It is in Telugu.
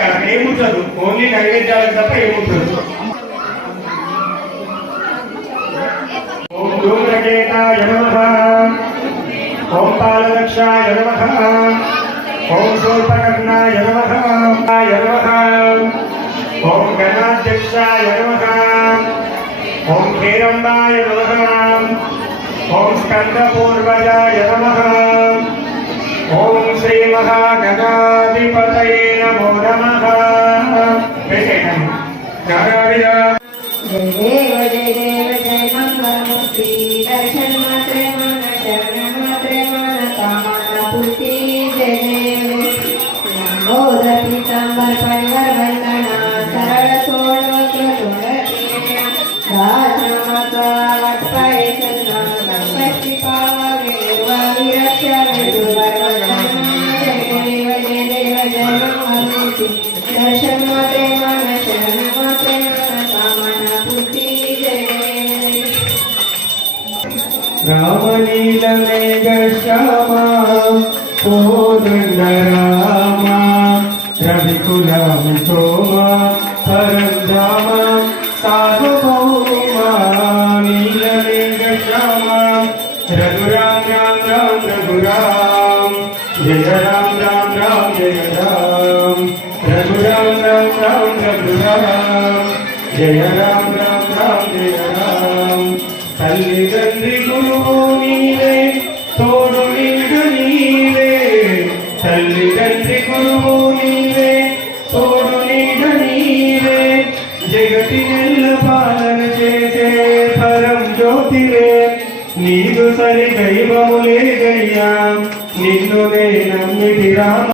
అక్కడ ఏముంటదు, ఓన్లీ నైవేద్యాలకు తప్ప ఏముంటదు. ఓం ధూమ్రకేతాయ నమః, ఓం పాలదక్షాయ నమః, ఓం శూర్పకర్ణాయ నమః, ఓం గణాధ్యక్షాయ నమః, ఓం హేరంబాయ నమః, ఓం స్కందపూర్వజాయ నమః, ఓం శ్రీ మహాగణాధిపతయే నమో నమః. जय देव जय मंगलमूर्ति दर्शन मात्रे मन शरण मात्रे मन कामना पूर्ति. जय देव लंबोदर पीतांबर परिवार वंदना सरल सोडवक्र तोडतीना दासनामाचा वटपाये सजना लक्ष्मी पावा वेवा विरक्षा वेदुवर वंदना. जय देव जय मंगलमूर्ति दर्शन मात्रे मन शरण मात्रे मन कामना पूर्ति. जय रामनीलमेघ श्यामा कोदंड रामा रविकुलाम सोमा परंधाम सार्वभौमा. नीलमेघ श्यामा रघुराम राम राम रघुराम जय राम राम राम जय राम. रघुराम राम राम रघुराम जय राम राम राम जय राम. తల్లిదండ్రి గురువు నీవే తోడు నీడు నీవే. తల్లిదండ్రి గురువు నీవే తోడు నీడు నీవే. జగతి నెల్ల పాలన చేసే పరం జ్యోతివే. నీకు సరి దైవములే గయ్యా నిన్ను నే నమ్మితి రామ.